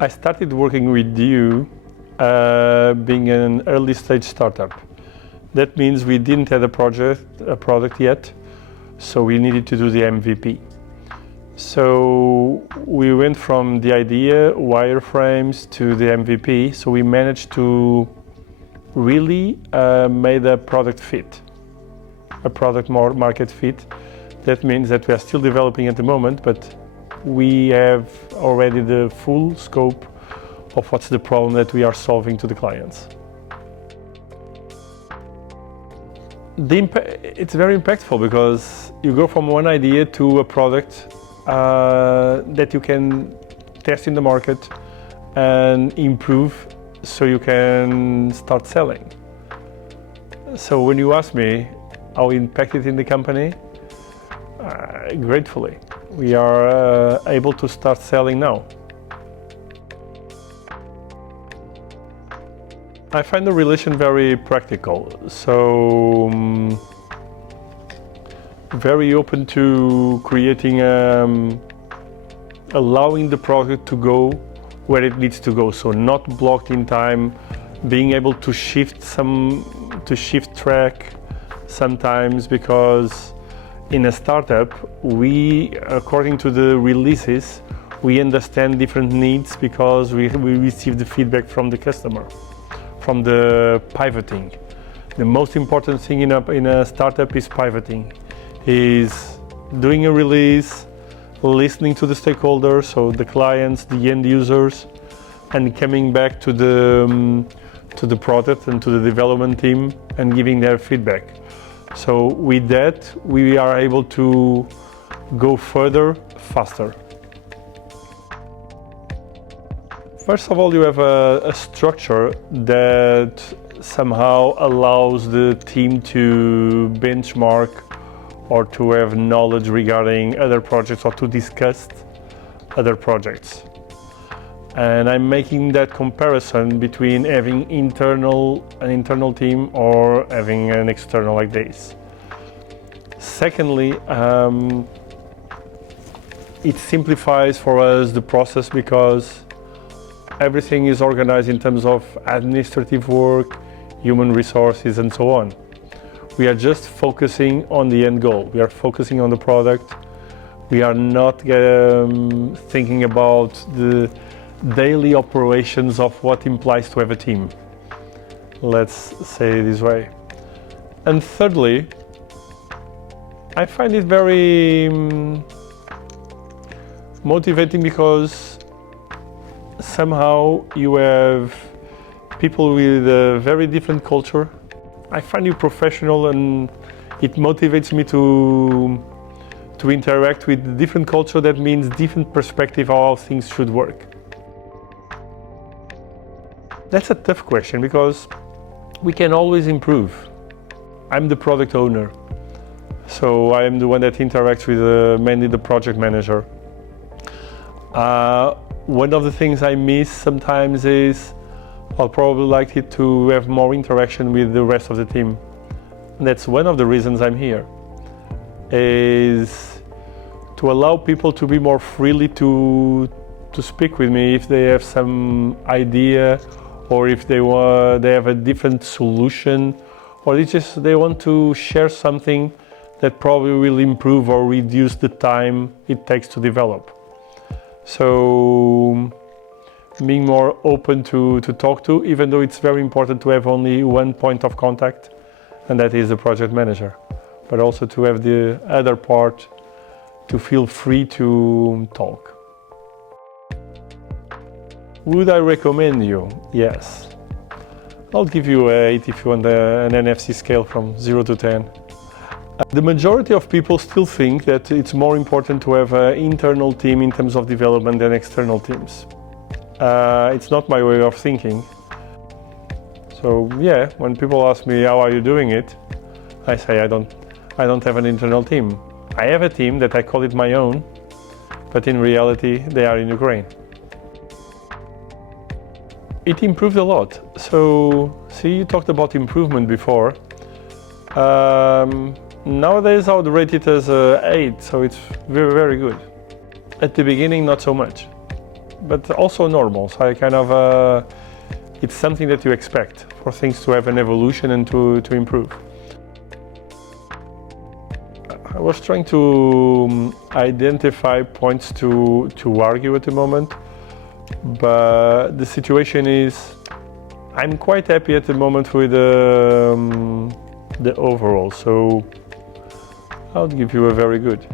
I started working with you being an early stage startup. That means we didn't have a product yet, so we needed to do the MVP. So we went from the idea, wireframes, to the MVP, so we managed to really made a product fit, a product market fit. That means that we are still developing at the moment, but we have already the full scope of what's the problem that we are solving to the clients. It's very impactful because you go from one idea to a product that you can test in the market and improve so you can start selling. So when you ask me how it impacted in the company, gratefully, we are able to start selling now. I find the relation very practical, so very open to creating, allowing the product to go where it needs to go, so not blocked in time, being able to shift track sometimes, because in a startup, according to the releases, we understand different needs because we receive the feedback from the customer, from the pivoting. The most important thing in a startup is pivoting, is doing a release, listening to the stakeholders, so the clients, the end users, and coming back to the product and to the development team and giving their feedback. So with that, we are able to go further, faster. First of all, you have a structure that somehow allows the team to benchmark or to have knowledge regarding other projects or to discuss other projects. And I'm making that comparison between having an internal team or having an external like this. Secondly, it simplifies for us the process because everything is organized in terms of administrative work, human resources, and so on. We are just focusing on the end goal. We are focusing on the product. We are not thinking about the daily operations of what implies to have a team. Let's say it this way. And thirdly, I find it very motivating because somehow you have people with a very different culture. I find you professional, and it motivates me to interact with different culture. That means different perspective of how things should work. That's a tough question because we can always improve. I'm the product owner, so I am the one that interacts with mainly the project manager. One of the things I miss sometimes is I'll probably like it to have more interaction with the rest of the team. And that's one of the reasons I'm here, is to allow people to be more freely to speak with me if they have some idea, or if they have a different solution, or they want to share something that probably will improve or reduce the time it takes to develop. So being more open to talk to, even though it's very important to have only one point of contact, and that is the project manager, but also to have the other part to feel free to talk. Would I recommend you? Yes. I'll give you an 8 if you want an NFC scale from 0 to 10. The majority of people still think that it's more important to have an internal team in terms of development than external teams. It's not my way of thinking. So yeah, when people ask me how are you doing it, I say I don't have an internal team. I have a team that I call it my own, but in reality they are in Ukraine. It improved a lot. So, see, you talked about improvement before. Nowadays I would rate it as 8, so it's very, very good. At the beginning, not so much. but also normal. So I kind of, it's something that you expect for things to have an evolution and to improve. I was trying to identify points to argue at the moment, but the situation is I'm quite happy at the moment with the overall, so I'll give you a very good.